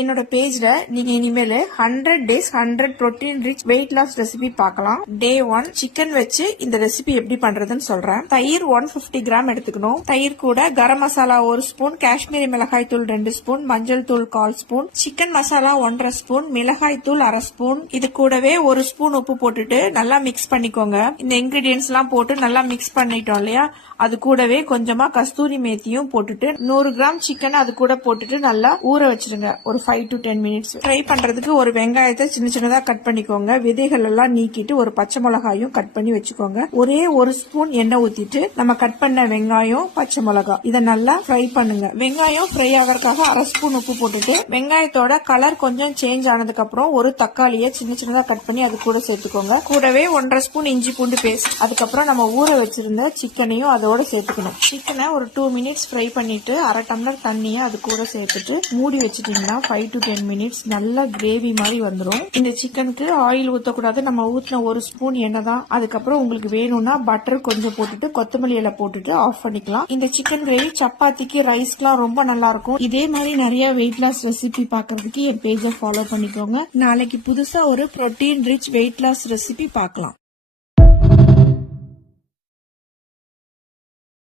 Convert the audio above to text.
என்னோட பேஜ்ல நீங்க இனிமேல் 100 days 100 protein rich weight loss recipe பார்க்கலாம். Day 1 சிக்கன் வச்சு இந்த ரெசிபி எப்படி பண்றதுன்னு சொல்றேன். தயிர் 150 கிராம் எடுத்துக்கணும். தயிர் கூட கரம் மசாலா 1 ஸ்பூன், காஷ்மீரி மிளகாய் தூள் 2 ஸ்பூன், மஞ்சள் தூள் 1/4 ஸ்பூன், சிக்கன் மசாலா 1/2 ஸ்பூன், மிளகாய் தூள் 1/2 ஸ்பூன். இது கூடவே 1 ஸ்பூன் உப்பு போட்டுட்டு நல்லா மிக்ஸ் பண்ணிக்கோங்க. இந்த இன்கிரீடியன்ஸ் எல்லாம் போட்டு நல்லா மிக்ஸ் பண்ணிட்டோம் இல்லையா, அது கூடவே கொஞ்சமா கஸ்தூரி மேத்தியும் போட்டுட்டு 100 கிராம் சிக்கன் அது கூட போட்டுட்டு நல்லா ஊற வச்சிருங்க. ஒரு 5 to 10 minutes. ட்ரை பண்றதுக்கு ஒரு வெங்காயத்தை சின்ன சின்னதா கட் பண்ணிக்கோங்க. விதைகள் எல்லாம் நீக்கிட்டு ஒரு பச்சை மிளகாயும் கட் பண்ணி வச்சுக்கோங்க. ஒரே 1 ஸ்பூன் எண்ணெய் ஊத்திட்டு நம்ம கட் பண்ண வெங்காயம், பச்சை மிளகாய் இதை நல்லா ஃப்ரை பண்ணுங்க. வெங்காயம் ஃப்ரை ஆகிறதுக்காக 1/2 ஸ்பூன் உப்பு போட்டுட்டு வெங்காயத்தோட கலர் கொஞ்சம் சேஞ்ச் ஆனதுக்கு அப்புறம் ஒரு தக்காளியை சின்ன சின்னதா கட் பண்ணி அது கூட சேர்த்துக்கோங்க. கூடவே 1/2 ஸ்பூன் இஞ்சி பூண்டு பேஸ்ட், அதுக்கப்புறம் நம்ம ஊற வச்சிருந்த சிக்கனையும் அதோட சேர்த்துக்கணும். சிக்கனை ஒரு 2 minutes ஃப்ரை பண்ணிட்டு 1/2 டம்ளர் தண்ணியை அது கூட சேர்த்துட்டு மூடி வச்சிட்டீங்கன்னா 5 to 10 minutes நல்லா கிரேவி மாதிரி வந்துடும். இந்த சிக்கனுக்கு ஆயில் ஊத்தக்கூடாது. நம்ம ஊத்தின 1 ஸ்பூன் எண்ணெய் தான். அதுக்கப்புறம் உங்களுக்கு வேணும்னா பட்டர் கொஞ்சம் போட்டுட்டு கொத்தமல்லி இலை போட்டுட்டு ஆஃப் பண்ணிக்கலாம். இந்த சிக்கன் கிரேவி சப்பாத்திக்கு ரைஸ்க்குலாம் ரொம்ப நல்லா இருக்கும். இதே மாதிரி நிறைய வெயிட் லாஸ் ரெசிபி பாக்குறதுக்கு என் பேஜை ஃபாலோ பண்ணிக்கோங்க. நாளைக்கு புதுசா ஒரு protein rich weight loss recipe பார்க்கலாம்.